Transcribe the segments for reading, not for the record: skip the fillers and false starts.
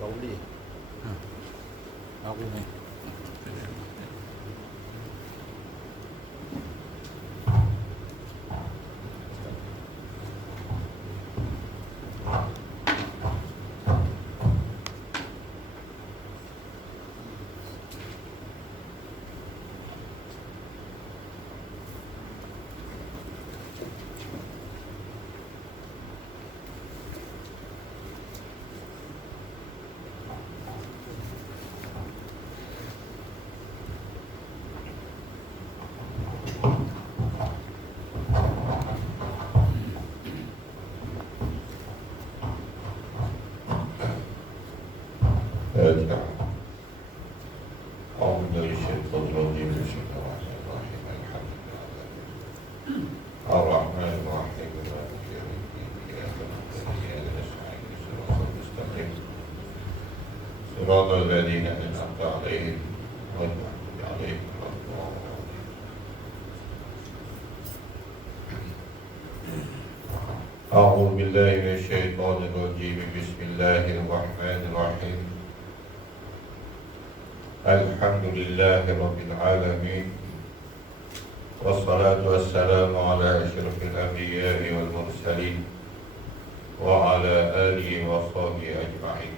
Kau boleh. Aku ni. أعوذ بالله من الشيطان الرجيم بسم الله الرحمن الرحيم الحمد لله الرحمن الرحيم مالك يوم الدين إياك نعبد وإياك نستعين صراط المستقيم صراط الذين أنعمت عليهم غير المغضوب عليهم ولا الضالين أعوذ بالله من الشيطان الرجيم بسم الله الرحمن الرحيم الحمد لله رب العالمين والصلاة والسلام على أشرف الأنبياء والمرسلين وعلى آله وصحبه أجمعين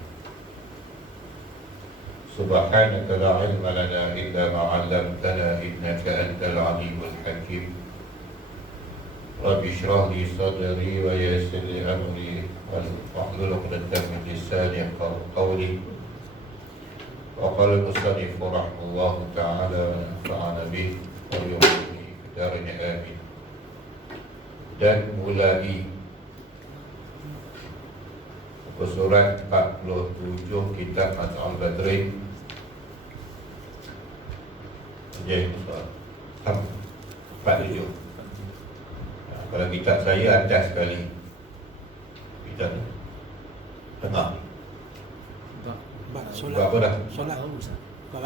سبحانك لا علم لنا إلا ما علمتنا إنك أنت العليم الحكيم رب اشرح لي صدري ويسر لي أمري واحلل عقدة من لساني يفقهوا قولي وقال المصنف رحمه الله تعالى ونفعنا به ويومه في دارنا آمين. Dan mulai surat 47 kitab Mat'al Badrin. Jadi soal 47. Kalau kitab saya atas sekali, kitab tengah. Solat. Bab apa dah? Solat. Bab baru Ustaz. Bab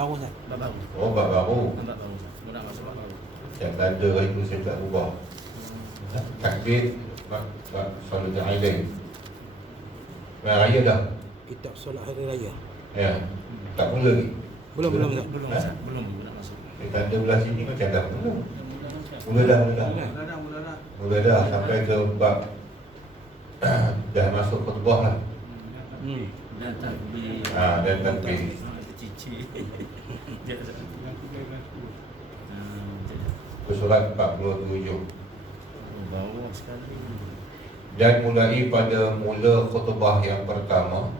baru. Oh, bab baru. Bab baru. Mula masuk bab baru. Yang tanda itu saya tak ubah. Takbir bab solat Aidin. Raya dah. Kitab solat hari raya. Ya. Tak mula lagi. Belum Ustaz. Belum Ha? Ustaz. Belum nak masuk. Tanda belah sini macam dah mula. Mula dah. Mula dah sampai ke bab dah masuk khutbah lah. Dan takbir. Dan takbir. Cici. Surat 47. Bawah sekali. Dan mulai pada mula khutbah yang pertama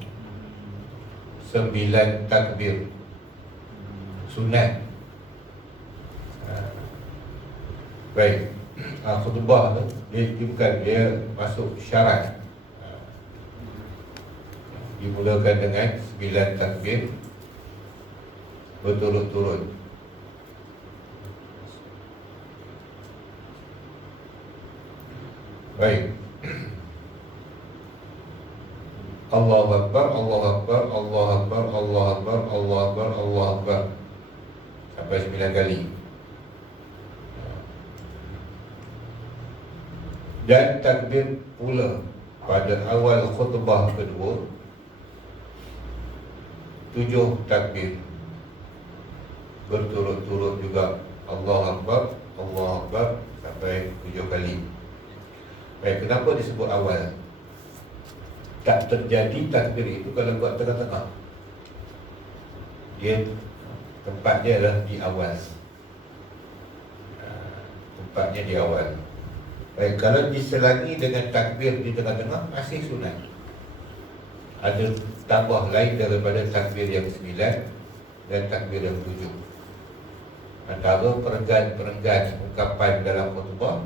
9 takbir sunat. Baik. Khutbah tu dia bukan, dia masuk syarat. Dimulakan dengan 9 takbir berturut-turut. Baik. Allahu Akbar, Allahu Akbar, Allahu Akbar, Allahu Akbar, Allahu Akbar, Allahu Akbar. Sampai 9 kali. Dan takbir pula pada awal khutbah kedua 7 takbir berturut-turut juga. Allahu Akbar, Allahu Akbar sampai 7 kali. Baik, kenapa disebut awal? Tak terjadi takbir itu kalau buat tengah-tengah. Dia tempatnya adalah di awal. Tempatnya di awal. Baik, kalau diselangi dengan takbir di tengah-tengah masih sunat. Ada tambah lain daripada takbir yang 9 dan takbir yang 7. Antara perenggan-perenggan ungkapan dalam khutbah,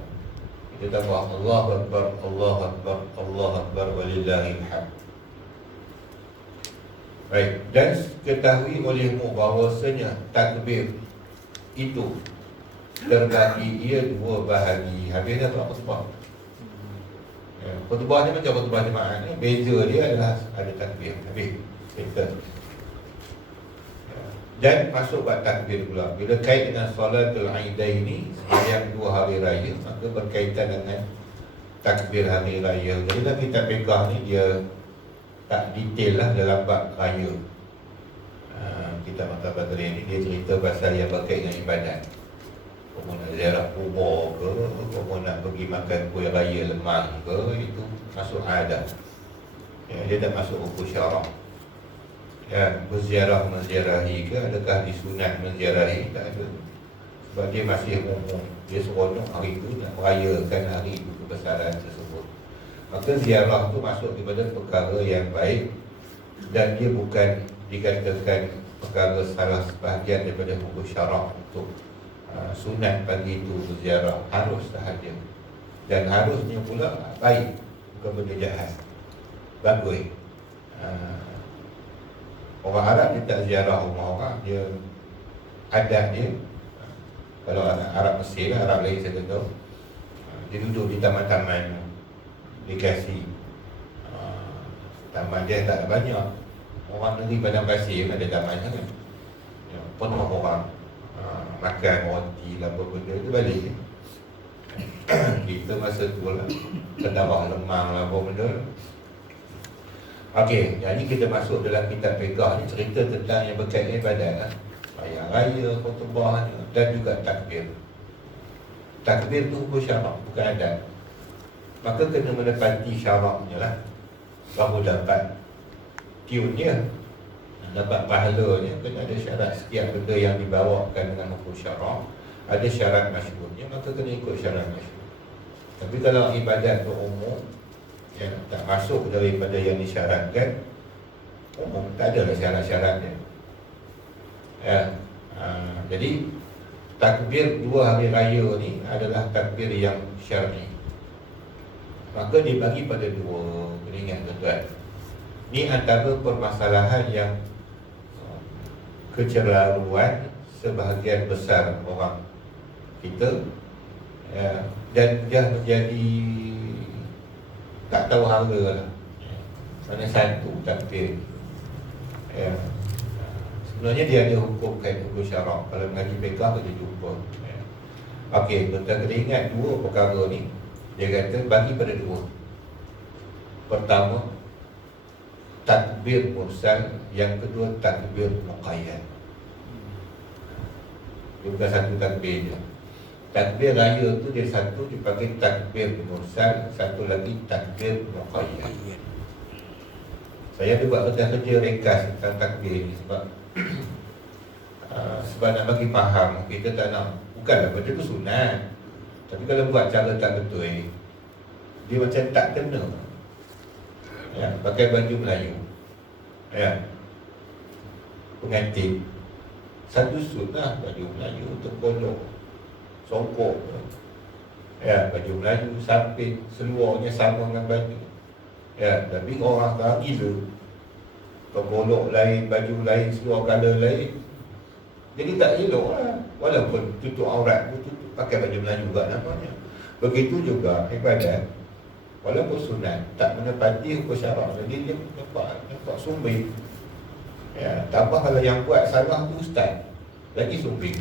kita tambah Allahu Akbar, Allahu Akbar, Allahu Akbar walillahil hamd. Baik, dan ketahui olehmu bahawasanya takbir itu terbagi ia 2 bahagi. Habis dah tak khutbah. Khutbah ni macam khutbah jemaah ni, beza dia adalah ada takbir. Habis kita. Dan masuk bab takbir pula. Bila kait dengan Salatul Aidain ni, sembahyang 2 hari raya, maka berkaitan dengan takbir hari raya. Jadi dalam kitab fiqh ni dia tak detail lah dalam bab raya. Kitab Maktab Badri ni dia cerita pasal yang berkait dengan ibadat. Kamu nak ziarah kubur ke, kamu nak pergi makan kuih raya lemang ke, itu masuk adat. Dia tak masuk hukum syarak. Berziarah menziarahi ke, adakah disunat menziarahi? Tak ada. Sebab dia masih umum. Dia seronok hari itu nak merayakan hari itu kebesaran tersebut. Maka ziarah tu masuk kepada perkara yang baik, dan dia bukan dikatakan perkara salah sebahagian daripada hukum syarak untuk sunat pagi itu berziarah. Harus sahaja, dan harusnya pula baik, bukan benda jahat, bagus. Orang Arab dia tak ziarah rumah orang, dia adat dia. Kalau Arab Mesir lah, Arab lain saya tak tahu, dia duduk di taman-taman, dikasih taman dia tak ada banyak. Orang negeri padang pasir ada taman kan, penuh orang, makan roti lah, apa benda tu balik. Kita masa tu lah kedarah lemang lah, apa benda. Okey, jadi kita masuk dalam kitab fiqh ni, cerita tentang yang berkait dengan ibadat lah. Raya raya, khutbah dan juga takbir. Takbir tu hukum syarak, bukan adat. Maka kena menepati syaraknya lah, baru dapat tiunnya, dapat pahalanya. Kena ada syarat setiap benda yang dibawakan dengan hukum syarak, ada syarat masyhurnya, maka kena ikut syarat masyhur. Tapi kalau ibadat tu umum, yang tak masuk daripada yang disyaratkan, umum, tak ada lah syarat-syaratnya. Jadi takbir 2 hari raya ni adalah takbir yang syar'i. Maka dibagi pada 2. Kena ingat tuan-tuan, ni antara permasalahan yang kecelaruan sebahagian besar orang kita, dan dia menjadi tak tahu harga lah. Mana satu takbir, sebenarnya dia ada hukum kait hukum syarak. Kalau mengaji fiqh kita jumpa. Okey, kita kena ingat 2 perkara ni. Dia kata bagi pada 2. Pertama, takbir mursal. Yang kedua, takbir muqayyad. Dia bukan satu takbir je. Takbir raya tu dia satu dipanggil takbir mursal, satu lagi takbir muqayyad. Saya ada buat kerja ringkas tentang takbir ni sebab sebab nak bagi faham. Kita tak nak, bukanlah benda tu sunat, tapi kalau buat cara tak betul, dia macam tak kena. Pakai baju Melayu, pengantin satu suit lah, baju Melayu, terpolok, songkok, baju Melayu, samping, seluarnya sama dengan baju. Tapi orang sekarang gila, terpolok lain, baju lain, seluar color lain. Jadi tak elok lah. Walaupun tutup aurat, tutup, pakai baju Melayu juga namanya. Begitu juga ibadat, walaupun sunat, tak menepati hukum syarak, jadi dia nampak sumbing. Tambah kalau yang buat salah tu ustaz, lagi sumbing.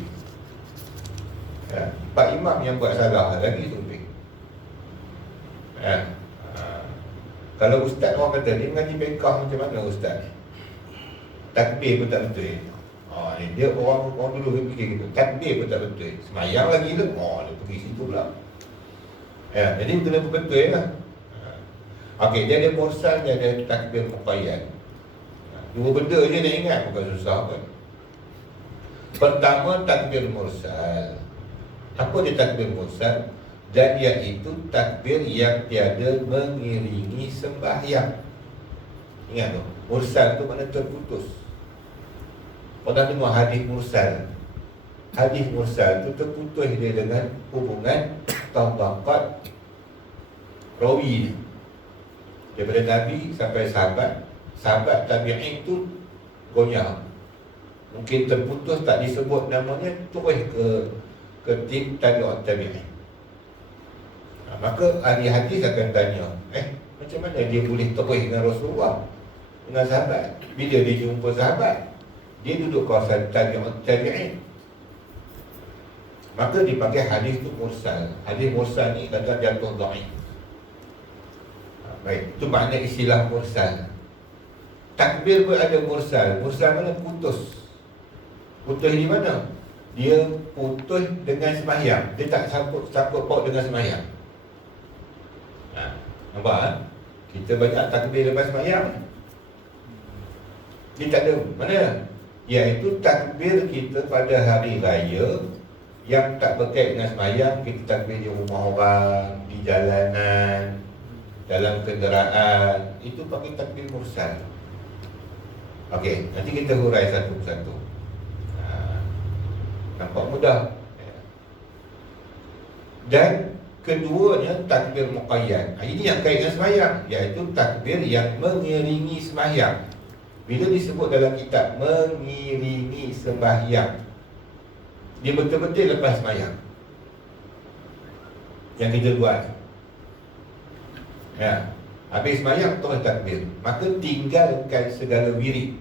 Pak imam yang buat salah, lagi sumbing. Kalau ustaz, orang kata dia mengaji fiqh macam mana ustaz? Takbir pun tak betul. Dia orang dulu dia fikir gitu, takbir pun tak betul, semayang lagi tu, dia pergi situ pula. Jadi kena betul lah. Okey, dia ada mursal, dia ada takbir muqayyad. 2 benda je nak ingat, bukan susah pun. Pertama, takbir mursal. Apa dia takbir mursal? Dan iaitu takbir yang tiada mengiringi sembahyang. Ingat tu, mursal tu makna terputus. Pernah dengar hadis mursal? Hadis mursal tu terputus dia dengan hubungan tabaqat rawi daripada Nabi sampai sahabat. Sahabat tabi'in tu gonyah, mungkin terputus, tak disebut namanya, terus ke tim tabi'ut tabi'in. Maka ahli hadis akan tanya, macam mana dia boleh terus dengan Rasulullah, dengan sahabat? Bila dia jumpa sahabat, dia duduk kawasan tabi'ut tabi'in, maka dipanggil hadis tu mursal. Hadis mursal ni kata jatuh dhaif. Baik, itu makna istilah mursal. takbir pun ada mursal. Mursal mana? Putus. Putus di mana? Dia putus dengan sembahyang. Dia tak sangkut paut dengan sembahyang. Nampak kan? Kita banyak takbir lepas sembahyang. Dia tak ada. Mana? Iaitu takbir kita pada hari raya yang tak berkait dengan sembahyang. Kita takbir di rumah orang, di jalanan, dalam kenderaan. Itu pakai takbir mursal. Okey, nanti kita hurai satu persatu. Nampak mudah. Dan keduanya takbir muqayyad. Ini yang kait dengan sembahyang, iaitu takbir yang mengiringi sembahyang. Bila disebut dalam kitab mengiringi sembahyang, dia betul-betul lepas sembahyang yang kita buat. Ya, habis sembahyang terus takbir. Maka tinggalkan segala wirid.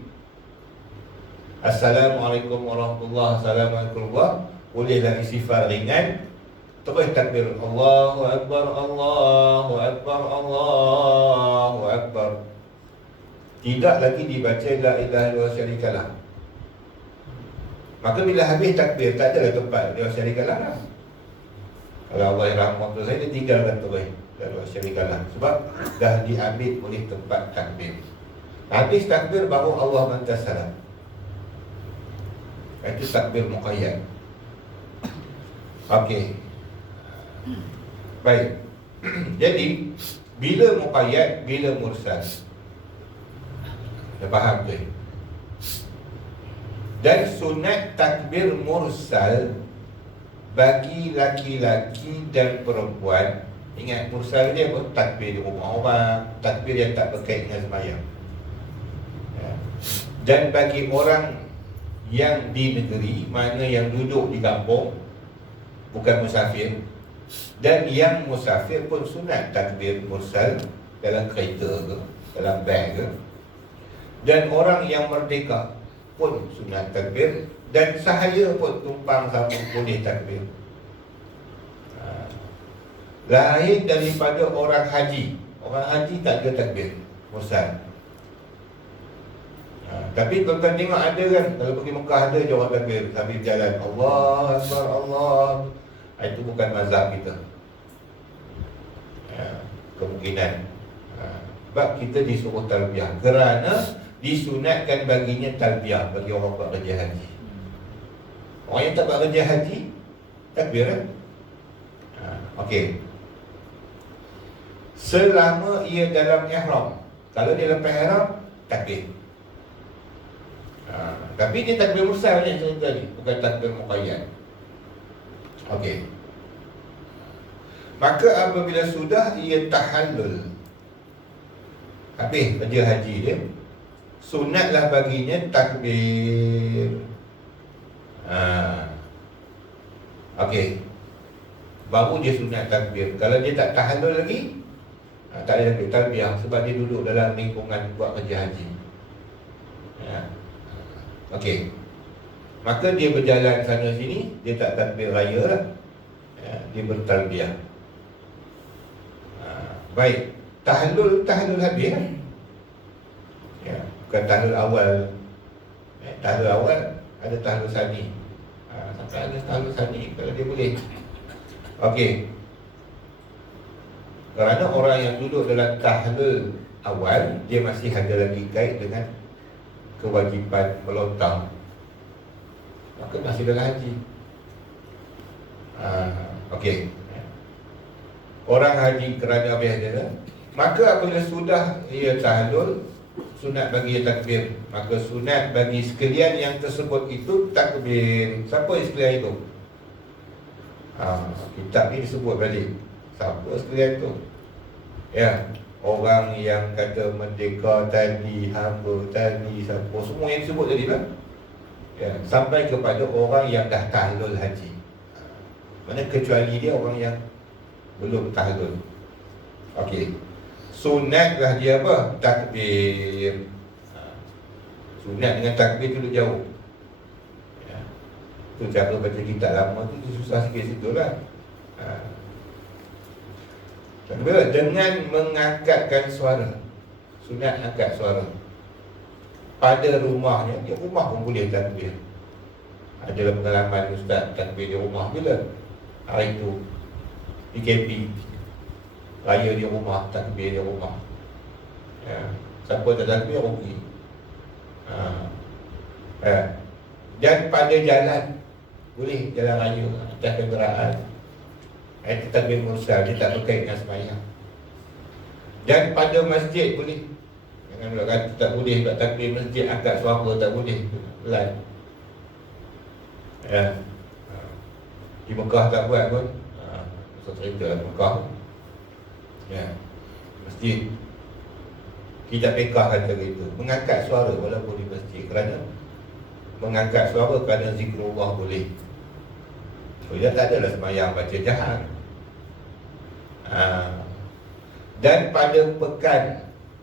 Assalamualaikum warahmatullahi wabarakatuh. Bolehlah istighfar ringan. Terus takbir. Allahu Akbar, Allahu Akbar, Allahu Akbar. Tidak lagi dibaca la ilaha illallah syarikalah. Maka bila habis takbir, tak ada tempat la syarikalah lah. Kalau Allah yang rahmat saya, dia tinggalkan terus la syarikalah. Sebab dah diambil oleh tempat takbir. Habis takbir baru Allah hantar salam. Itu takbir muqayyad. Okey. Baik. Jadi bila muqayyad, bila mursal. Dah faham tu? Dan sunat takbir mursal bagi laki-laki dan perempuan. Ingat, mursal dia apa? Takbir di rumah orang, takbir yang tak berkait dengan sembahyang. Dan bagi orang yang di negeri, mana yang duduk di kampung, bukan musafir. Dan yang musafir pun sunat takbir mursal dalam kereta ke, dalam beg ke. Dan orang yang merdeka pun sunat takbir. Dan sahaya pun tumpang sama boleh takbir. Lain daripada orang haji. Orang haji tak ada takbir mursal. Tapi tuan-tuan tengok ada kan, kalau pergi Mekah ada je orang takbir sambil berjalan Allah Akbar, Allah. Itu bukan mazhab kita. Kemungkinan sebab kita disuruh talbiyah, kerana disunatkan baginya talbiyah bagi orang buat kerja haji. Orang yang tak buat kerja haji takbir kan? Okey. Selama ia dalam ihram. Kalau dia lepas ihram, takbir. Tapi dia takbir mursal ni tadi, bukan takbir muqayyad. Okey. Maka apabila sudah ia tahallul, habis kerja haji dia, sunatlah baginya takbir. Okey. Baru dia sunat takbir. Kalau dia tak tahallul lagi, tak ada takbir, talbiyah, sebab dia duduk dalam lingkungan buat kerja haji. Okey. Maka dia berjalan sana sini, dia tak takbir raya lah. Dia bertalbiyah. Baik. Tahallul habis lah. Bukan tahallul awal. Tahallul awal ada tahallul sani. Sampai ada tahallul sani kalau dia boleh. Okey. Kerana orang yang duduk dalam tahallul awal, dia masih ada lagi kait dengan kewajipan melontar, maka masih dalam haji. Okey. Orang haji kerana habis dia, maka apabila sudah ia tahallul, sunat bagi ia takbir. Maka sunat bagi sekalian yang tersebut itu takbir. Siapa sekalian itu? Kitab ni disebut balik. Siapa sekalian itu? Ya, orang yang kata merdeka tadi, hamba tadi, siapa, semua yang disebut tadi lah. Ya, sampai kepada orang yang dah tahallul haji. Mana kecuali dia orang yang belum tahallul. Okey. Sunatlah dia apa? Takbir. Sunat dengan takbir tu jauh. Ya. Tu cara baca kitab lama tu susah sikit situ lah. Takbir dengan mengangkatkan suara. Sunat angkat suara. pada rumahnya, di rumah pun boleh takbir. Adalah pengalaman ustaz takbir di rumah bila hari itu PKP, raya di rumah, takbir di rumah. Ya. Siapa tak takbir rugi. Dan pada jalan boleh, jalan raya atas kenderaan, itu takbir mursal, dia tak berkait dengan sembahyang. Dan pada masjid boleh. Jangan pula kata tak boleh buat takbir masjid, angkat suara tak boleh, pelan. Ya. Di Mekah tak buat pun. Saya cerita Mekah. Ya. Masjid kita pekah kata gitu, mengangkat suara walaupun di masjid, kerana mengangkat suara kerana zikrullah boleh. So, dia tak adalah sembahyang baca jahat. Dan pada pekan,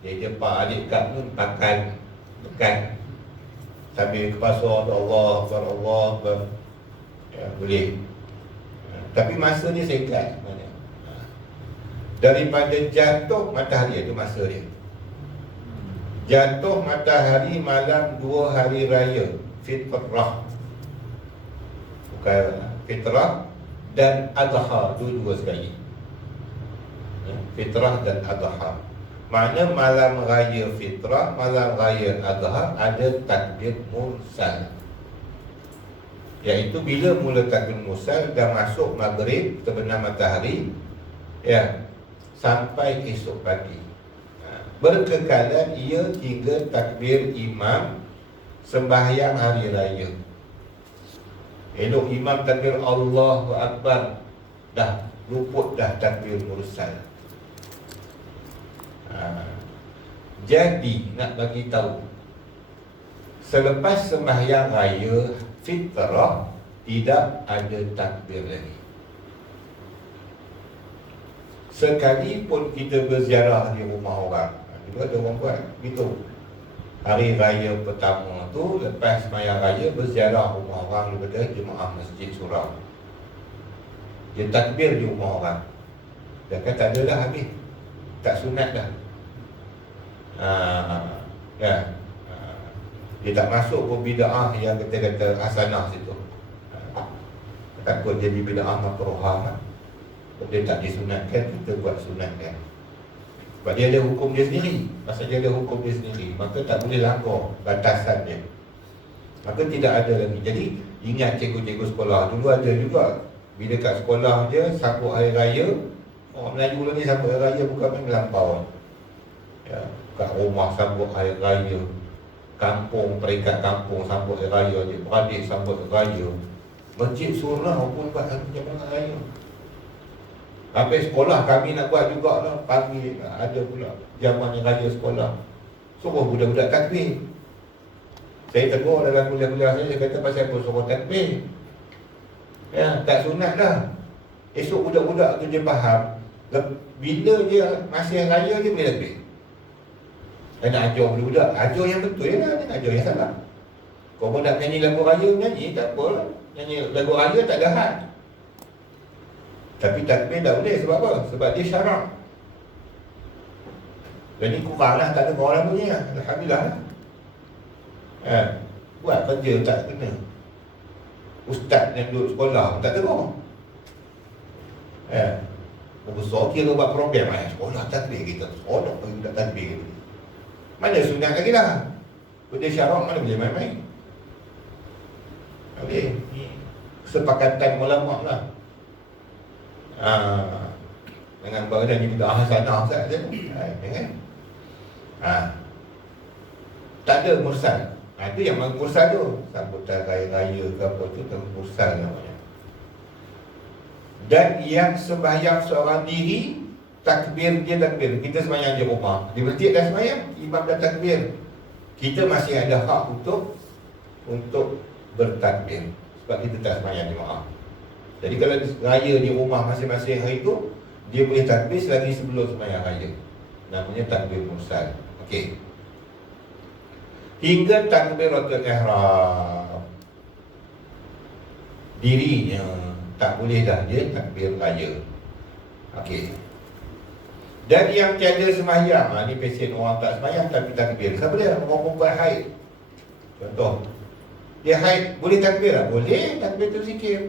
dia Pak adik kak pun makan pekan sambil ke pasar, Allah Akbar, ya, boleh. Tapi masa dia singkat sebenarnya. Daripada jatuh matahari, itu masa dia. Jatuh matahari malam 2 hari raya fitrah. Bukan fitrah dan adha, dua-dua sekali. Fitrah dan adha. Makna malam raya fitrah, malam raya adha ada takbir mursal. Iaitu bila mula takbir mursal dah masuk maghrib, terbenam matahari, ya, sampai esok pagi. Berkekalan ia 3 takbir imam sembahyang hari raya. Elok imam takbir Allahu Akbar, dah luput dah takbir mursal. Jadi nak bagi tahu, selepas sembahyang raya fitrah tidak ada takbir lagi. Sekalipun kita berziarah di rumah orang, juga ada orang buat gitu. Hari raya pertama tu, lepas sembahyang raya, berziarah rumah orang daripada jemaah Masjid Surau. Dia takbir di rumah orang. Dia kata tak ada dah habis, tak sunat dah. Dia tak masuk ke bid'ah yang kata-kata hasanah situ. Takut jadi bid'ah makruhah kan. Dia tak disunatkan, kita buat sunatkan. Sebab dia ada hukum dia sendiri. Pasal dia ada hukum dia sendiri, maka tak boleh langgar batasan dia. Maka tidak ada lagi. Jadi ingat cikgu-cikgu sekolah dulu ada juga. Bila kat sekolah dia sambut hari raya, orang Melayu lagi sambut hari raya bukan main melampau. Ya, kat rumah sambut hari raya, kampung, peringkat kampung sambut hari raya, adik-beradik sambut hari raya. Masjid Surau pun buat jamaah raya. Sampai sekolah kami nak buat juga lah. Pagi ada pula jamuan raya sekolah, suruh budak-budak takbir. Saya tegur dalam kuliah-kuliah saya kata, pasal apa suruh takbir? Ya, tak sunat dah. Esok budak-budak tu dia faham, bila dia masih raya dia boleh takbir. Saya nak ajar budak-budak, ajar yang betul lah, dia nak ajar yang salah. Kau pun nak nyanyi lagu raya, nyanyi tak apa lah. Nyanyi lagu raya tak ada had. Tapi takbir tak boleh, sebab apa? Sebab dia syarak. Jadi kurang lah, tak ada orang bunyi lah. Alhamdulillah lah. Buat kerja tak kena. Ustaz yang duduk sekolah tak tegur. Besar kira buat program sekolah takbir kita, sekolah pergi budak takbir kita. Mana sunat lagi lah. Benda syarak mana boleh main-main. Tak boleh. Kesepakatan ulama lah. Dengan badan ni bid'ah hasanah saja. Kan? Tak ada mursal. Itu yang mursal tu, sambutan raya-raya ke apa tu, mursal namanya. Dan yang sembahyang seorang diri, takbir dia takbir. Kita sembahyang di rumah, di masjid dah sembahyang, imam dah takbir, kita masih ada hak untuk bertakbir, sebab kita tak sembahyang jemaah. Jadi kalau raya di rumah masing-masing hari itu, dia boleh takbir selagi sebelum sembahyang raya. Namanya takbir mursal. Okey. Hingga takbiratul ihram, dirinya tak boleh dah dia takbir raya. Okey. Dan yang tiada sembahyang, ni pesen orang tak sembahyang tapi takbir. Siapa dia? Orang perempuan haid. Contoh, dia haid, boleh takbir tak? Boleh, takbir tu zikir.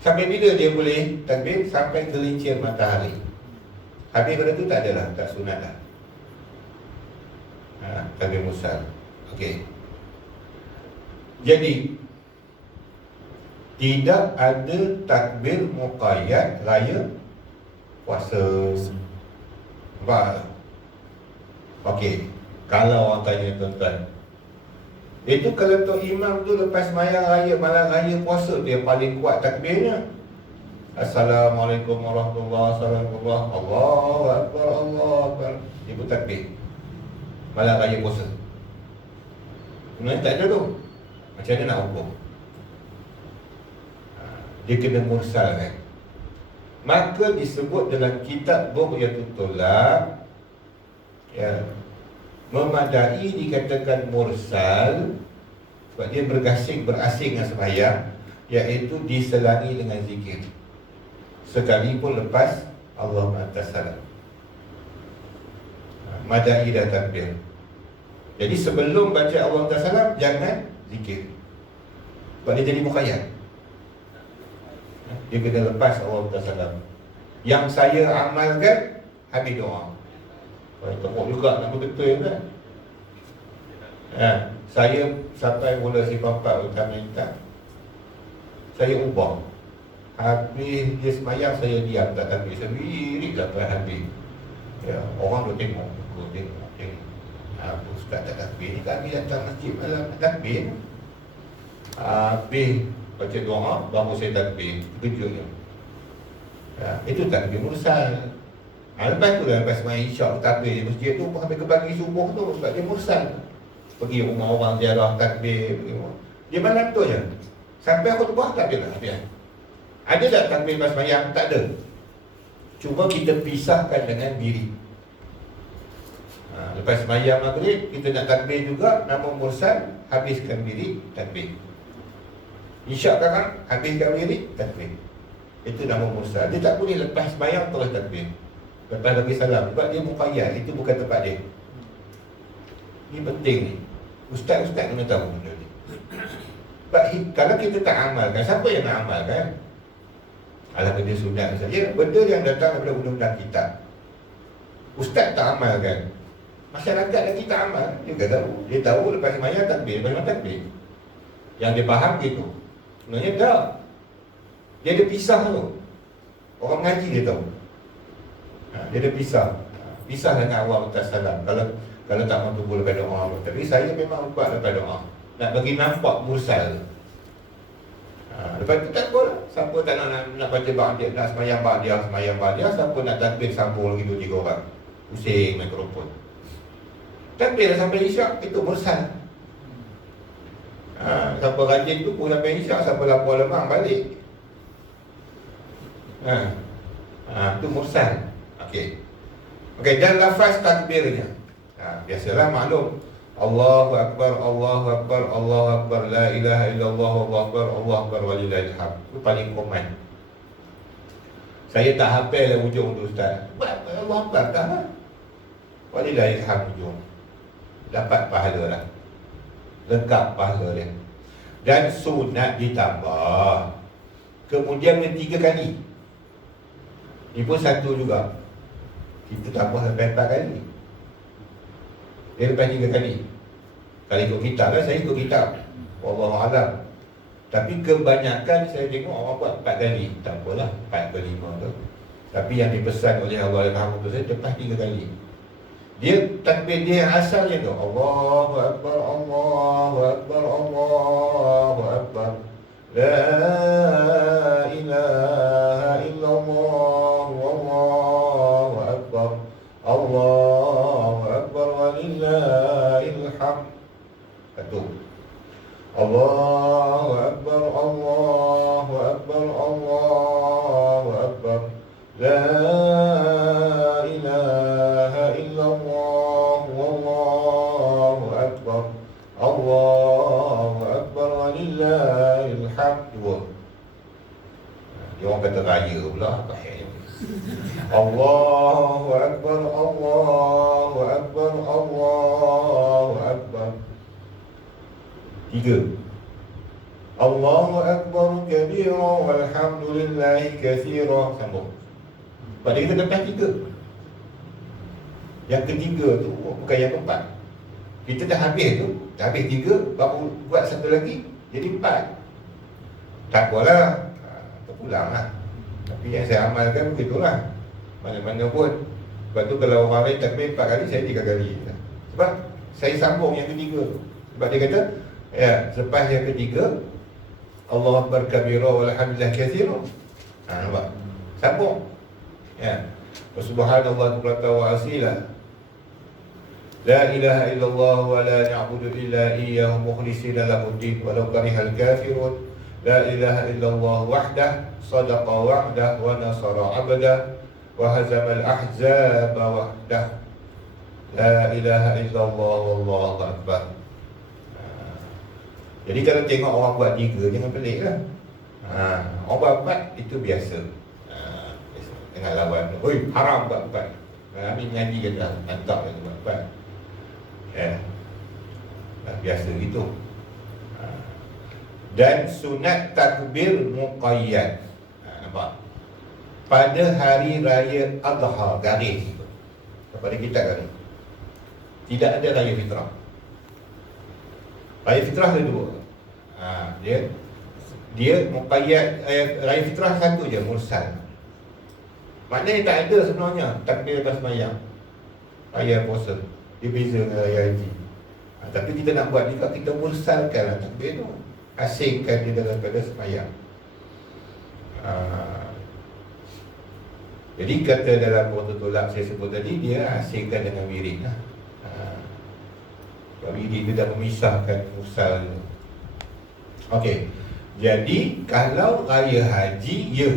Sampai bila dia boleh takbir? Sampai gelincir matahari. Habis pada tu tak adalah, tak sunat dah. Takbir mursal. Okey. Jadi tidak ada takbir muqayyad raya puasa. Nampak? Okey. Kalau orang tanya tuan-tuan, itu kalau Tok Imam tu lepas sembahyang raya, malam raya puasa, dia paling kuat takbirnya. Assalamualaikum warahmatullahi wabarakatuh. Allahu Akbar, Allahu Akbar. Dia pun takbir malam raya puasa. Sebenarnya tak ada tu. Macam mana nak hukum? Dia kena mursal kan. Maka disebut dalam kitab Bughyatul Tulab, ya, memadai dikatakan mursal sebab dia berasing dengan sembahyang, iaitu diselangi dengan zikir sekalipun lepas Allahumma antas salam. Madai dah takbir. Jadi sebelum baca Allahumma antas salam, jangan zikir sebab dia jadi muqayyad. Dia kena lepas Allahumma antas salam. Yang saya amalkan habis doa. Tengok juga nama betul kan. Saya sampai mula sifat utama minta, saya ubah. Habis dia semayang, saya diam tak takbir sendiri sampai habis. Ya, orang tu tengok. Ustaz tak takbir ni, kami datang masjid malam tak takbir. Habis baca doa, baru saya takbir. Kejutnya. Itu takbir mursal. Lepas tu lepas sembahyang isyak takbir di masjid tu sampai ke pagi subuh tu, sebab dia mursal. Pergi rumah orang ziarah takbir, dia malam tu je. Sampai aku khutbah takbir lah habis. Ada tak takbir lepas sembahyang? Tak ada. Cuma kita pisahkan dengan diri. Lepas sembahyang maghrib kita nak takbir juga, namun mursal, habiskan diri takbir. Isyak kakak, habiskan diri takbir. Itu nama mursal. Dia tak boleh lepas sembahyang terus takbir, lepas bagi salam, sebab dia muqayyad, itu bukan tempat dia. Ini penting ni. Ustaz-ustaz kena tahu benda ni. Sebab kalau kita tak amalkan, siapa yang nak amalkan? Alah, benda sunat saja, benda yang datang daripada undang-undang kitab. Ustaz tak amalkan, masyarakat lagi tak amal. Dia tahu. Dia tahu lepas sembahyang takbir, lepas sembahyang takbir. Yang dia faham gitu. Sebenarnya tak. Dia ada pisah tu. Orang mengaji dia tahu. Dia ada pisah. Pisah dengan awal atas salam. Kalau tak mampu boleh lepas doa. Tapi saya memang buat lepas doa. Nak bagi nampak mursal. Lepas tu tak apa lah. Siapa tak nak baca ba'diyah, nak semayang ba'diyah. Siapa nak takbir sambung lagi 2-3 orang. Pusing mikrofon. Takbir sampai isyak, itu mursal. Siapa rajin tu pun sampai isyak, siapa lapar lemang balik. Itu mursal. Okey, dan lafaz takbirnya, biasalah maklum, Allahu Akbar, Allahu Akbar, Allahu Akbar, La ilaha illallah, Allahu Akbar, Allahu Akbar, walillahil hamd. Itu paling common. Saya tak hafal lah hujung tu Ustaz. Allahu Akbar dah lah, walillahil hamd hujung. Dapat pahala lah, lengkap pahala dia. Dan sunat ditambah, kemudian 3 kali. Ini pun satu juga. Kita tambah sampai 4 kali. Dia lepas 3 kali. Kalau ikut kitab lah, saya ikut kitab, wallahualam. Tapi kebanyakan saya tengok orang buat 4 kali. Tak apalah, 4 ke 5 tu. Tapi yang dipesan oleh Allah Al-Rahman tu, saya lepas 3 kali. Dia takbir dia asalnya tu, Allahu Akbar, Allahu Akbar, Allahu Akbar, La ilaha illallah, Allahu Akbar, Allahu Akbar, walillahil hamd. Satu. Allahu Akbar, Allahu Akbar, Allahu Akbar, La ilaha illallah, Wallahu Akbar, Allahu Akbar, walillahil hamd. 2. Dia orang kata raya pula. Allahu Akbar, Allahu Akbar, Allahu Akbar, 3. Allahu Akbar kabira walhamdulillahi katsira. Sambung. Pada kita lepas 3. Yang ketiga tu bukan yang keempat. Kita dah habis tu, dah habis 3, baru buat satu lagi, jadi 4. Tak apalah, terpulang lah. Tapi yang saya amalkan begitulah. Mana-mana pun. Sebab tu kalau orang lain takbir 4 kali, saya 3 kali. Sebab saya sambung yang ketiga tu. Sebab dia kata, ya, selepas yang ketiga, Allahu Akbar kabira walhamdulillah katsira. Nampak? Sambung. Ya. Subhanallah bukratan wa asila. La ilaha illallah wa la na'budu illa iyyahu mukhlishina lahuddin walau karihal kafirun. La ilaha illallah wahdah sadaqa wa'dah wa nasara 'abdah wa hazama al-ahzaba wahdah. La ilaha illallah wallahu akbar. Jadi kalau tengok orang buat 3, jangan pelik lah. Orang buat 4 itu biasa. Dengan lawan, oi haram buat 4. Kami ngaji kata mantap dia buat 4. Ya. Biasa gitu. Dan sunat takbir muqayyad. Nampak? Pada hari raya Adha, garis itu. Kepada kita kan. Tidak ada raya fitrah. Raya fitrah ada 2. Dia muqayyad, raya fitrah satu je, mursal. Maknanya tak ada sebenarnya takbir lepas sembahyang raya puasa. Dia beza dengan raya haji. Tapi kita nak buat juga, kita mursalkanlah takbir tu, asingkan dia daripada sembahyang. Jadi kata dalam Qur'an tolak saya sebut tadi, dia asingkan dengan wirid lah. Wirid dia dah memisahkan mursal. Okey. Jadi kalau raya haji, ya,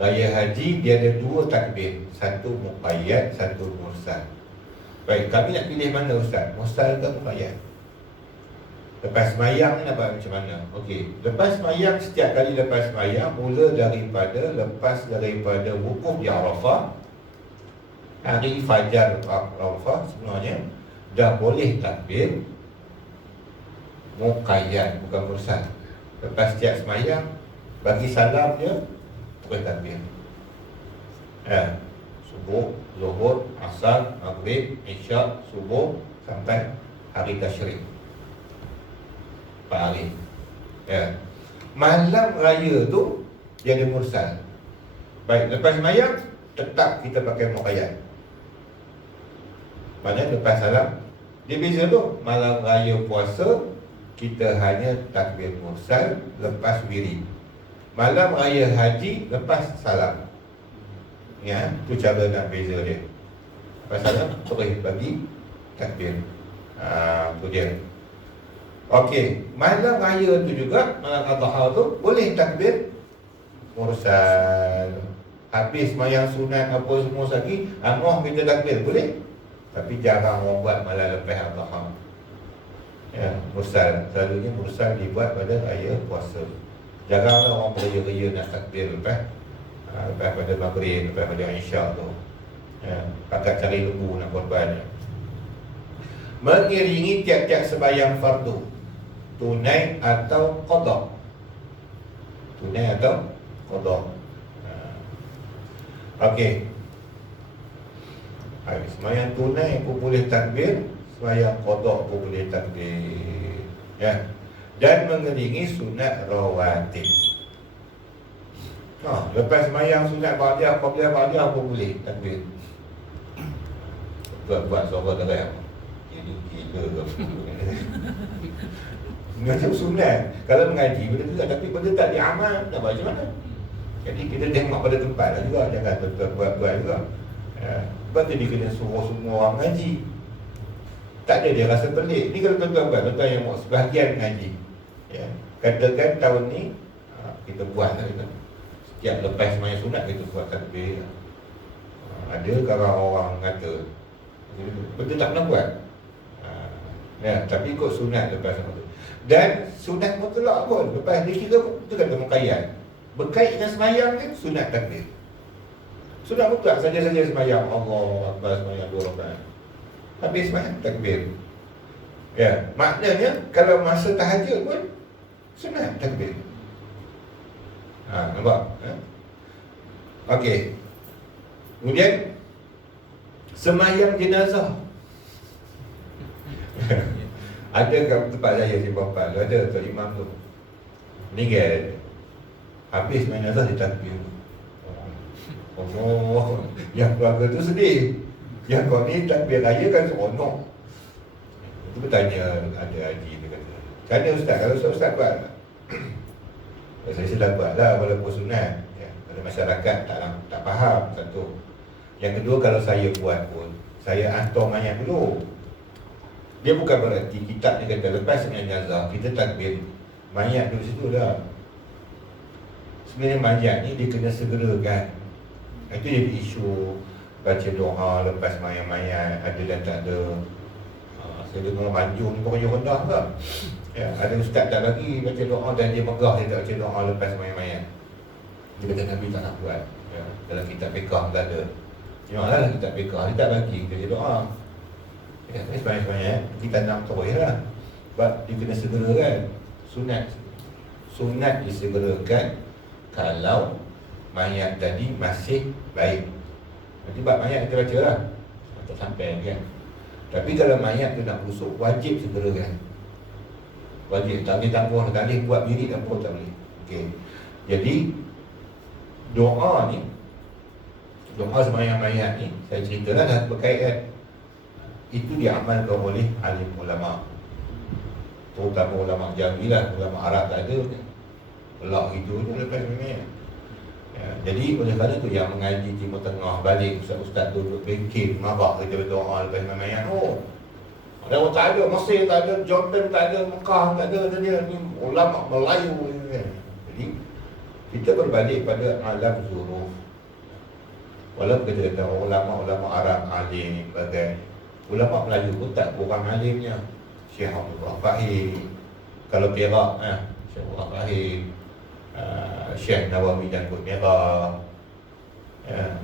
raya haji dia ada 2 takbir, satu muqayyad, satu mursal. Baik, kami nak pilih mana ustaz? Mursal ke muqayyad? Lepas sembahyang ni nak buat macam mana? Okey, lepas sembahyang, setiap kali lepas sembahyang, mula daripada wukuf di Arafah, hari fajar Arafah sebenarnya dah boleh takbir muqayyad, bukan mursal. Lepas setiap sembahyang, bagi salam dia boleh takbir. Ya, subuh, zuhur, asar, maghrib, isyak, subuh sampai hari tasyrik. 4 hari. Ya. Malam raya tu dia ada mursal. Baik, lepas sembahyang tetap kita pakai muqayyad. Maknanya lepas salam dia beza tu. Malam raya puasa kita hanya takbir mursal lepas wirid. Malam raya haji lepas salam. Ya, tu cara nak beza dia. Lepas salam terus bagi takbir. Tu dia. Okey, malam raya tu juga, malam Adha tu boleh takbir mursal. Habis sembahyang sunat apa semua lagi, amrah kita takbir boleh. Tapi jarang orang buat malam lepas Adha. Ya, mursal. Selalunya mursal dibuat pada raya puasa. Jaranglah orang beraya-raya nak takbir lepas pada maghrib, lepas pada isyak tu. Ya, pakat cari lembu nak korban. Mengiringi tiap-tiap sembahyang fardu, tunai atau qada. Tunai atau qada. Okey. Sembahyang tunai pun boleh takbir, sembahyang qada pun boleh takbir. Ya. Dan mengiringi sunat rawatib. Lepas sembahyang sunat ba'diyah, qabliyah pun boleh takbir. Buat suara derai. Ini gila ke? Macam sunat. Kalau mengaji benda tu, tapi benda tak diamal, nak buat macam mana? Jadi kita tengok pada tempat lah juga, jangan buat juga. Sebab tu dia kena suruh semua orang ngaji. Tak ada dia rasa pelik. Ni kalau tuan-tuan buat, tuan-tuan yang mau sebahagian ngaji, ya, katakan tahun ni kita buat lah kita. Setiap lepas sembahyang sunat kita buat takbir. Ada kalau orang kata betul tak pernah buat. Ya, tapi ikut sunat lepas sembahyang. Dan sunat mutlak pun lepas dia kira tu kata muqayyad. Berkait dengan sembahyang kan sunat takbir. Sunat mutlak saja-saja sembahyang, Allahu Akbar, sembahyang 2 rakaat. Habis sembahyang takbir. Ya, maknanya kalau masa tahajud pun sunat takbir. Nampak? Okey. Kemudian semayang jenazah. Ada kat tempat saya di Bapal, ada Tok Imam tu meninggal, habis main jenazah dia takbir. Oh, yang keluarga tu sedih, yang kau ni takbir raya kan seronok. Itu bertanya ada haji, dia kata, "Kena ustaz, kalau ustaz buat tak?" Saya sila buat lah walaupun sunat ya. Kalau masyarakat tak faham, satu. Yang kedua, kalau saya buat pun saya hantar mayat dulu. Dia bukan berarti kitab ni kata lepas dengan jenazah kita takbir mayat duduk situ dah. Sebenarnya mayat ni dia kena segerakan. Itu jadi isu baca doa lepas mayat-mayat ada dan tak ada. Saya dengar Manjung ni pokoknya rendah tak? Ya, ada ustaz tak bagi baca doa dan dia megah dia tak baca doa lepas mayat-mayat. Dia kata Nabi tak nak buat ya. Dalam kitab fiqah tak ada. Tengoklah kitab fiqah dia tak bagi baca doa. Ya, sebenarnya kita nak tahu lah. Sebab dia kena segerakan. Sunat disegerakan kalau mayat tadi masih baik. Nanti bab mayat kita baca lah, tak sampai kan. Tapi kalau mayat tu nak busuk, wajib segerakan. Wajib, tak boleh tangguh, tak boleh buat birit apa tak boleh. Okey. Jadi doa ni, doa sembahyang mayat ni, saya ceritalah dah berkaitan. Itu diamalkan oleh alim ulama, terutama ulama Jawi lah, ulama Arab tak ada pelak gitu lepas mayat. Ya, jadi oleh kerana tu yang mengaji Timur Tengah balik ustaz-ustaz duduk bengkel marah kita berdoa lepas mayat. Oh, ada orang tak ada, Mesir tak ada, Jordan tak ada, Mekah tak ada, dia ni ulama Melayu kan. Jadi kita berbalik pada alam zuruf. Walaupun kita kata ulama-ulama Arab alim bagai, ulama Melayu pun tak kurang alimnya. Syekh Abdul Fahid, kalau Perak Syekh Abdul Fahid, Syekh Nawawi Janggut Merah ya.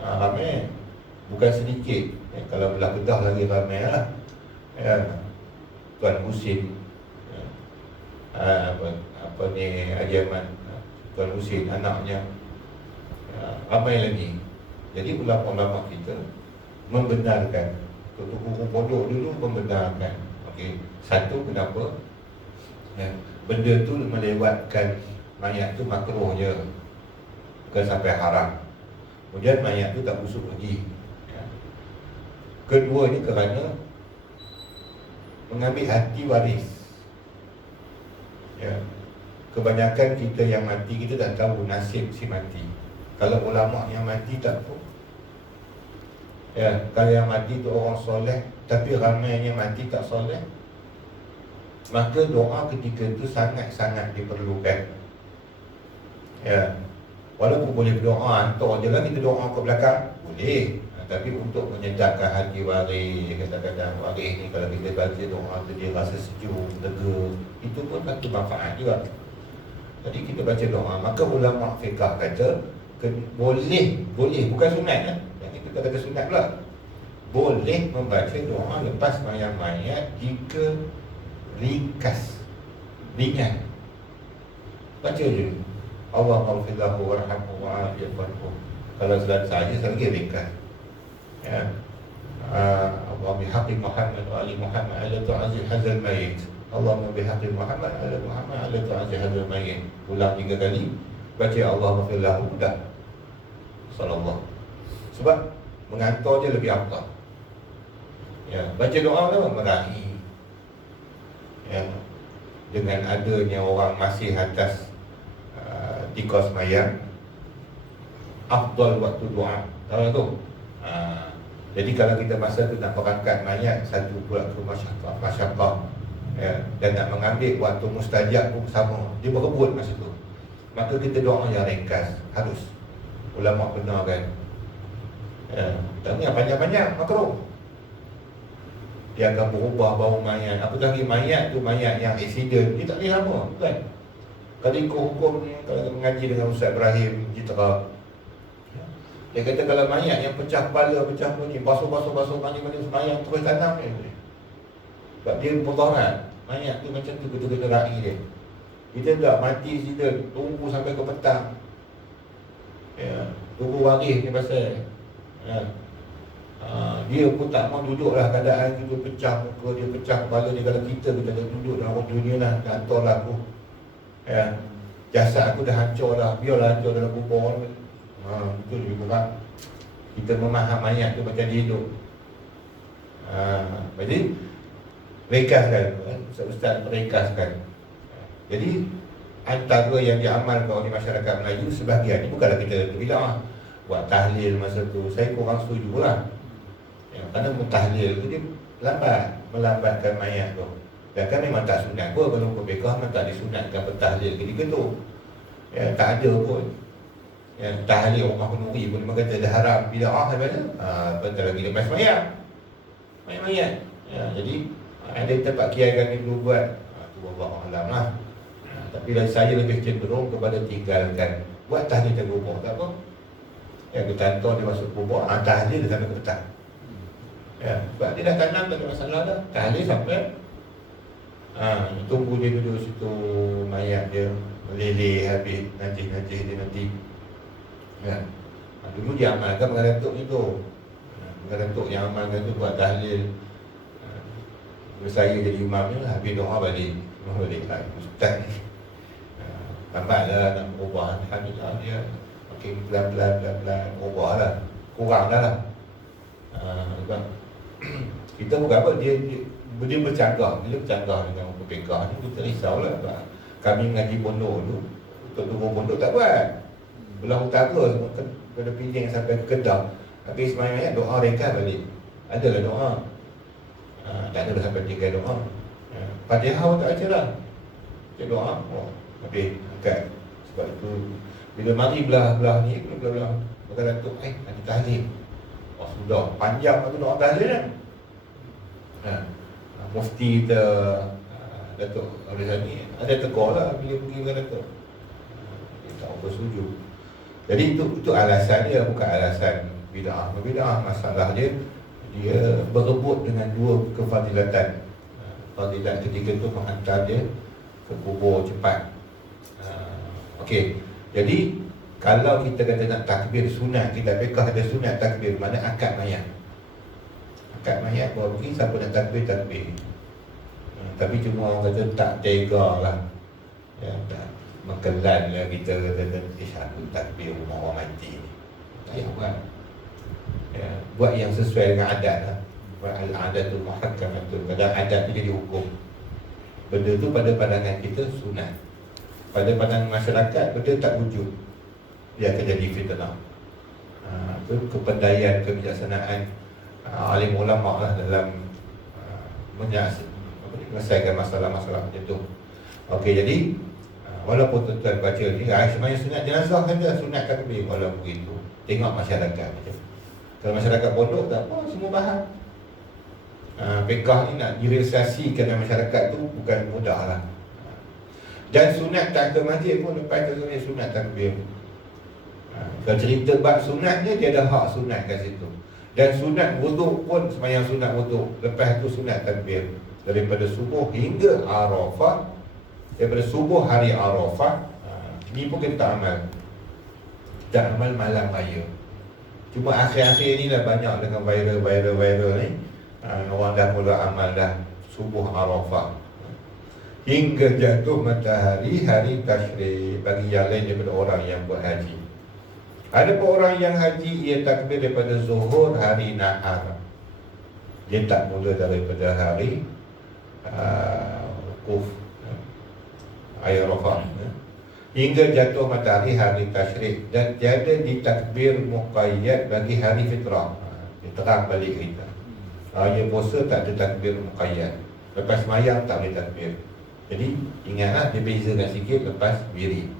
Ramai, bukan sedikit ya. Kalau belah Kedah lagi ramai lah ya. Tuan Husin ya. Apa ni Haji Ahmad Tuan Husin anaknya ya. Ramai lagi. Jadi ulama-ulama kita membenarkan, tokoh bodoh dulu membenarkan. Okey, satu, kenapa ya, benda tu melewatkan mayat tu makruh je, bukan sampai haram. Kemudian mayat tu tak busuk lagi ya. Kedua ni kerana mengambil hati waris ya. Kebanyakan kita yang mati, kita tak tahu nasib si mati. Kalau ulama yang mati tak tahu ya. Kalau yang mati tu orang soleh, tapi ramainya mati tak soleh, maka doa ketika itu sangat-sangat diperlukan ya. Walaupun boleh berdoa, hantar je lah kita doa ke belakang, boleh. Tapi untuk menyedapkan hati waris, kadang-kadang waris ni kalau kita baca doa tu dia rasa sejuk, lega, itu pun satu manfaat juga. Jadi kita baca doa, maka ulama fiqah kata boleh, bukan sunat kan? Yang kita kata sunat pula. Boleh membaca doa lepas mayat jika ringkas, ringan. Baca je, Allah maghfirlahu warhamhu wa'afiyahu. Kalau saja lagi ringkas ya. Allah bihaqqi Muhammad wa ali Muhammad ala tu'azil hadzal mayit. Allahumma bihaqqi Muhammad ala Muhammad ala tu'azil hadzal mayit. Ulang 3 kali, baca Allah maghfirlahu dah sallallahu. Sebab mengantar je lebih afdal ya. Baca doa tu meraih ya. Dengan adanya orang masih atas tikas mayat, afdal waktu doa. Tahu tu? Jadi kalau kita masa tu nak berangkat mayat, satu pula ke masyarakat ya, dan nak mengambil waktu mustajab pun sama, dia berebut masa tu. Maka kita doa yang ringkas, harus ulama benarkan ya. Tak ni panjang-panjang makruh. Dia akan berubah bau mayat. Apa lagi mayat tu, mayat yang accident, dia tak boleh lama kan. Kalau ikut hukum ni, kalau mengaji dengan Ustaz Ibrahim Jitra, dia kata kalau mayat yang pecah kepala, pecah bunyi, basuh mandi semayang terus tanam ni boleh. Sebab dia mudarat. Mayat tu macam tu kena ra'i dia. Kita tak mati kita tunggu sampai ke petang. Ya, tunggu waris ni pasal. Ya. Dia pun tak mau duduklah keadaan tu, dia pecah muka, dia pecah kepala dia. Kalau kita tak duduk dalam orang dunia lah, hantarlah aku. Ya. Jasad aku dah hancur lah, biarlah hancur dalam kubur. Itu lebih kurang kita memaham mayat tu macam dia hidup. Jadi rekaskan, Ustaz rekaskan. Jadi antara yang diamalkan oleh masyarakat Melayu sebahagian ni bukanlah kita bid'ah, buat tahlil masa tu. Saya kurang setuju lah ya, kerana mutahlil tu dia melambatkan mayat tu. Dan kan memang tak sunat pun. Kalau kau bekah memang tak disunatkan bertahlil ketika tu ya, tak ada pun ya, tahlil rumah penuri pun memang kata dah haram bid'ah daripada bentar lagi lepas mayat ya, jadi ada tempat kiai kami dulu buat tu Allah Alam lah. Tapi saya lebih cenderung kepada tinggalkan, buat tahlil dan kubur tak apa ya, kita hantar dia masuk kubur, tahlil dia sampai ke petang ya, sebab dia dah tanam tak ada masalah dah. Tahlil sampai tunggu dia duduk situ, mayat dia meleleh habis, najis-najis dia nanti ya. Dulu dia amalkan Pengarah Datuk itu, Pengarah Datuk yang amalkan tu buat tahlil. Saya jadi imamnya, habis doa balik lah Ustaz ni lambatlah nak berubah. Alhamdulillah dia makin pelan-pelan berubah lah, kurang dah lah. Sebab kita bukan apa, dia bercanggah. Bila bercanggah dengan PPK ni, kita risau lah. Sebab kami mengaji pondok tu, untuk turun pondok tak buat, belah utara semua kena Penang sampai ke Kedah. Habis semayang doa ringkas balik. Adalah doa, tak ada sampai 3 doa. Fatihah pun tak baca lah, baca doa habis angkat. Sebab itu bila mari belah ni, belah maka Datuk ada tahlil. Sudah panjang tu doa tahlil kan. Mufti kita Datuk Rizani ada tegur lah bila pergi dengan Datuk. Dia tak bersetuju. Jadi itu alasan dia, bukan alasan bid'ah. Bid'ah masalah dia berebut dengan dua kefadilatan. Fadilat ketiga tu menghantar dia ke kubur cepat. Okey. Jadi kalau kita kata nak takbir sunat, kita fikah ada sunat takbir, mana akad mayat. Akad mayat baru pergi, siapa nak takbir, takbir. Tapi cuma orang kata tak tega lah ya, tak mengkelan lah kita kata aku takbir rumah orang mati ni. Tak payah buat ya, buat yang sesuai dengan adat lah. Buat al-adat tu muhakkamatun. Kadang adat tu jadi hukum. Benda tu pada pandangan kita sunat, pada pandangan masyarakat benda tak wujud, dia akan jadi fitnah. Itu kepandaian, kebijaksanaan alim ulama lah dalam menyelesaikan masalah-masalah macam tu. Okey, jadi walaupun tuan-tuan baca ni sebenarnya sunat jenazah kan dia sunat takbir, walaupun begitu tengok masyarakat macam. Kalau masyarakat bodoh tak apa, semua faham. Fiqah ni nak direalisasikan dalam masyarakat tu bukan mudah lah. Dan sunat tahta masjid pun lepas tu sunat takbir. Kalau cerita bab sunatnya, dia ada hak sunat kat situ. Dan sunat wuduk pun sembahyang sunat wuduk, lepas tu sunat takbir daripada subuh hingga Arafah. Daripada subuh hari Arafah, ni pun kita amal. Kita amal malam raya. Cuma akhir-akhir ni dah banyak dengan viral ni, orang dah mula amal dah subuh Arafah hingga jatuh matahari hari tasyrik bagi yang lain daripada orang yang berhaji. Ada pun orang yang haji, ia takbir daripada zuhur hari nahar. Dia tak mula daripada hari wukuf Arafah hingga jatuh matahari hari tasyrik, dan tiada ditakbir muqayyad bagi hari fitrah. Dia terang balik kita. Dia puasa tak ada takbir muqayyad, lepas semayang tak boleh takbir. Jadi ingatlah, dia bezakan sikit lepas wirid.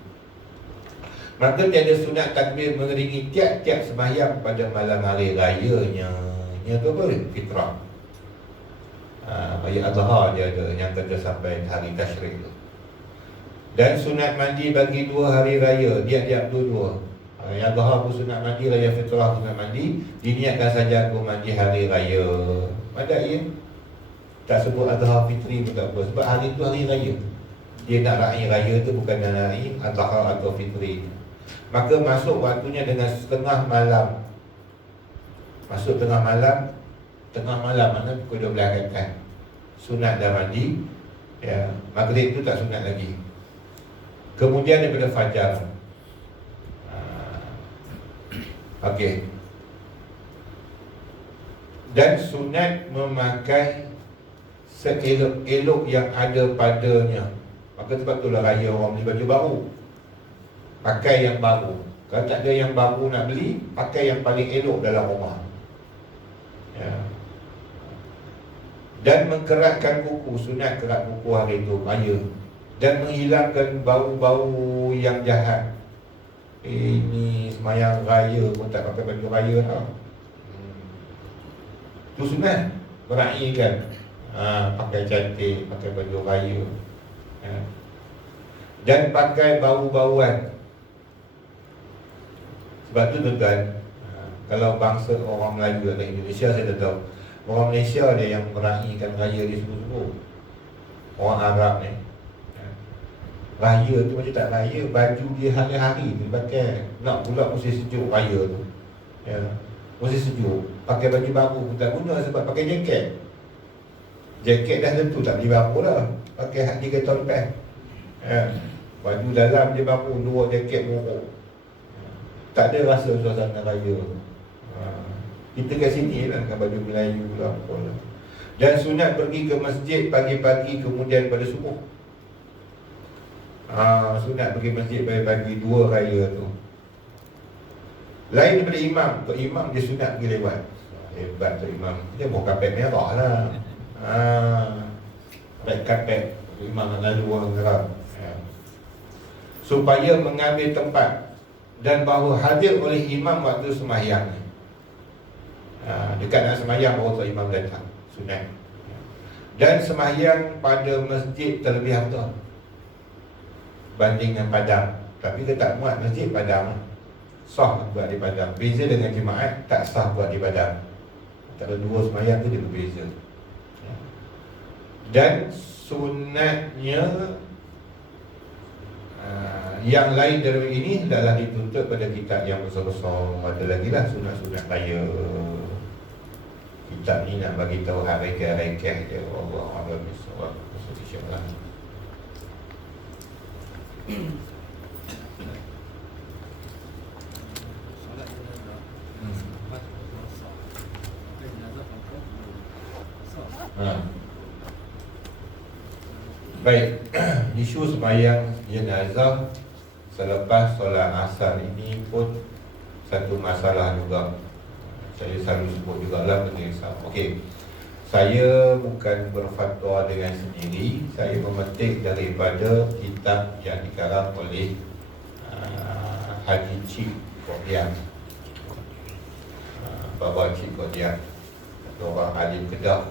Maka tiada sunat takbir mengiringi tiap-tiap semayang pada malam hari rayanya. Nya tu apa? Fitrah. Raya Adha dia ada yang kata sampai hari tasyrik tu. Dan sunat mandi bagi 2 hari raya, tiap-tiap dua-dua. Yang Adha pun sunat mandi, raya fitrah sunat mandi. Diniatkan saja aku mandi hari raya. Madai ya. Tak sebut Adha Fitri pun tak apa, sebab hari tu hari raya. Dia nak raih raya tu bukan nak raih Adha atau Fitri. Maka masuk waktunya dengan setengah malam. Masuk tengah malam. Tengah malam mana pukul 12 kan. Sunat dah mandi, ya, maghrib tu tak sunat lagi. Kemudian daripada fajar. Okey. Dan sunat memakai seelok-elok yang ada padanya. Maka sebab itulah raya orang beli baju baru, pakai yang baru. Kalau tak ada yang baru nak beli, pakai yang paling elok dalam rumah, ya. Dan mengkeratkan kuku, sunat kerat kuku hari itu raya. Dan menghilangkan bau-bau yang jahat. Ini semayang raya pun tak pakai baju raya tau. Itu sunat meraihkan, pakai cantik, pakai baju raya, ya. Dan pakai bau-bauan. Sebab tu tuan-tuan, kalau bangsa orang Melayu atau Indonesia, saya dah tahu orang Malaysia dia yang meraihkan raya di sungguh-sungguh. Orang Arab ni, raya tu macam tak raya, baju dia hari-hari dia pakai. Nak pula musim sejuk raya tu, ya, musim sejuk, pakai baju baru pun tak guna sebab pakai jaket. Jaket dah tentu tak beli baru lah, pakai hak 3 tahun lepas, ya. Baju dalam dia baru, luar jaket muruk, tak ada rasa suasana raya. Kita kat sini lah dengan baju Melayu lah, apalah. Dan sunat pergi ke masjid pagi-pagi kemudian pada subuh. Sunat pergi masjid pagi-pagi 2 raya tu. Lain daripada imam. Untuk imam dia sunat pergi lewat. Hebat tu imam. Dia bawa kapet merah lah. Red carpet. Imam lalu orang gerak, ya. Supaya mengambil tempat dan bahawa hadir oleh imam waktu sembahyang. Dekat nak sembahyang baru tu imam datang. Sunat. Dan sembahyang pada masjid terlebih afdal banding dengan padang. Tapi dia tak muat masjid padang, sah buat di padang. Beza dengan jemaat, tak sah buat di padang. Antara dua sembahyang tu dia berbeza. Dan sunatnya yang lain dari ini adalah dituntut pada kitab yang besar-besar. Ada lagi lah sunat-sunat raya. Kitab ni nak bagi tahu harekah-harekah dia. Allah Allah bisawab. InsyaAllah. Baik, isu sembahyang jenazah selepas solat asar ini pun satu masalah juga. Saya selalu sebut jugalah benda yang sama. Okey, saya bukan berfatwa dengan sendiri. Saya memetik daripada kitab yang dikarang oleh Haji Cik Qodian, Baba Cik Qodian, seorang alim Kedah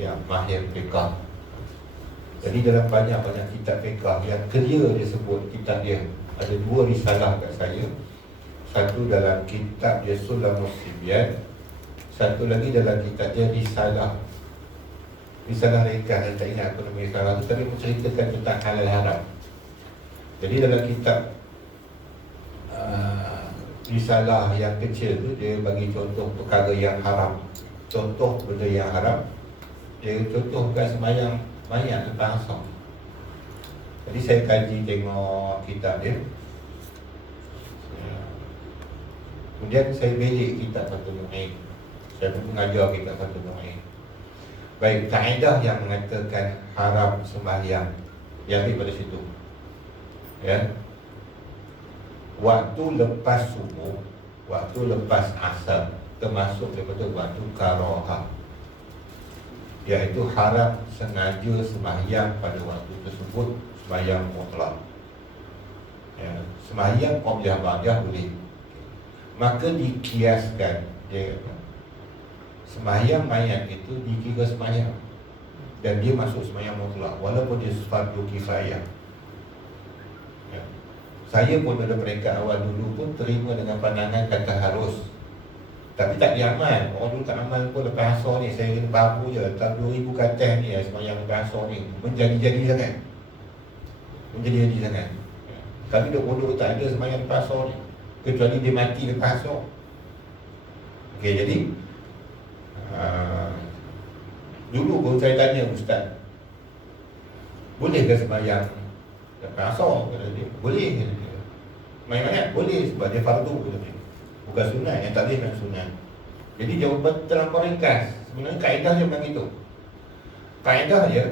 yang mahir fiqah. Jadi dalam banyak-banyak kitab fiqah yang clear dia sebut kitab dia. Ada 2 risalah kat saya. Satu dalam kitab dia Sulamus Sibyan, satu lagi dalam kitab dia Risalah. Risalah ringkas, saya tak ingat apa nama risalah tu, tapi menceritakan tentang halal haram. Jadi dalam kitab risalah yang kecil tu, dia bagi contoh perkara yang haram. Contoh benda yang haram, dia contohkan sembahyang mayat tentang asam. Jadi saya kaji tengok kitab dia. Kemudian saya belik kitab Fathul Mu'in. Saya pun mengajar kitab Fathul Mu'in. Baik, kaedah yang mengatakan haram sembahyang, dia ambil pada situ, ya. Waktu lepas subuh, waktu lepas asar, termasuk daripada waktu karahah, iaitu haram sengaja sembahyang pada waktu tersebut, sembahyang mutlak, ya. Sembahyang qabliyah ba'diyah boleh. Maka dikiaskan dia, sembahyang mayat itu dikira sembahyang dan dia masuk sembahyang mutlak walaupun dia fardu kifayah, ya. Saya pun pada peringkat awal dulu pun terima dengan pandangan kata harus, Tapi tak diamal. Orang dulu tak amal pun lepas asar ni. Saya kena baru je tahun 2000 ke atas ni semayang lepas asar ni menjadi-jadi sangat. Menjadi-jadi sangat. Tapi duk tak ada semayang lepas asar ni, kecuali dia mati lepas asar. Okey, jadi dulu pun saya tanya ustaz, boleh ke semayang lepas asar? Kata dia, boleh. Main ayat boleh sebab dia fardu, kata dia. Bukan sunat, yang tak boleh kan sunat. Jadi jawapan terlampau ringkas. Sebenarnya kaedah dia memang itu. Kaedah dia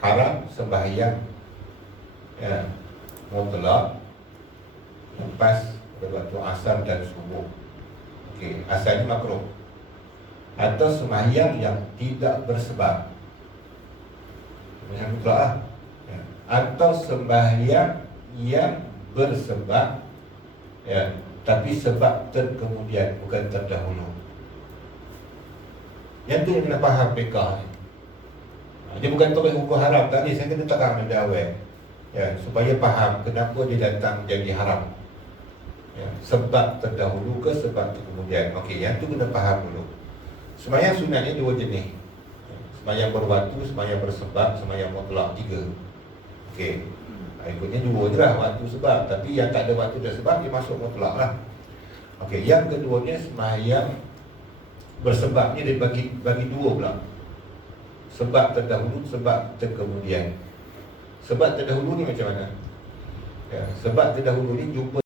haram sembahyang mutlak lepas waktu asar dan subuh. Okey, asal ni makruh. Atau sembahyang yang tidak bersebab. Sembahyang mutlak lah. Atau sembahyang yang bersebab, tapi sebab terkemudian, bukan terdahulu. Yang tu yang kena faham fiqah ni. Dia bukan terus hukum haram. Tadi saya kena terang anda awal, supaya faham kenapa dia datang jadi haram. Sebab terdahulu ke sebab terkemudian. Okey, yang tu kena faham dulu. Sembahyang sunat ni dua jenis. Sembahyang berwaktu, sembahyang bersebab, sembahyang mutlak, tiga. Okey, ikutnya dua je lah, waktu sebab. Tapi yang tak ada waktu dan sebab, dia masuk mutlak lah. Okey, yang keduanya sembahyang bersebab ni dia bagi dua pula. Sebab terdahulu, sebab terkemudian. Sebab terdahulu ni macam mana? Sebab terdahulu ni jumpa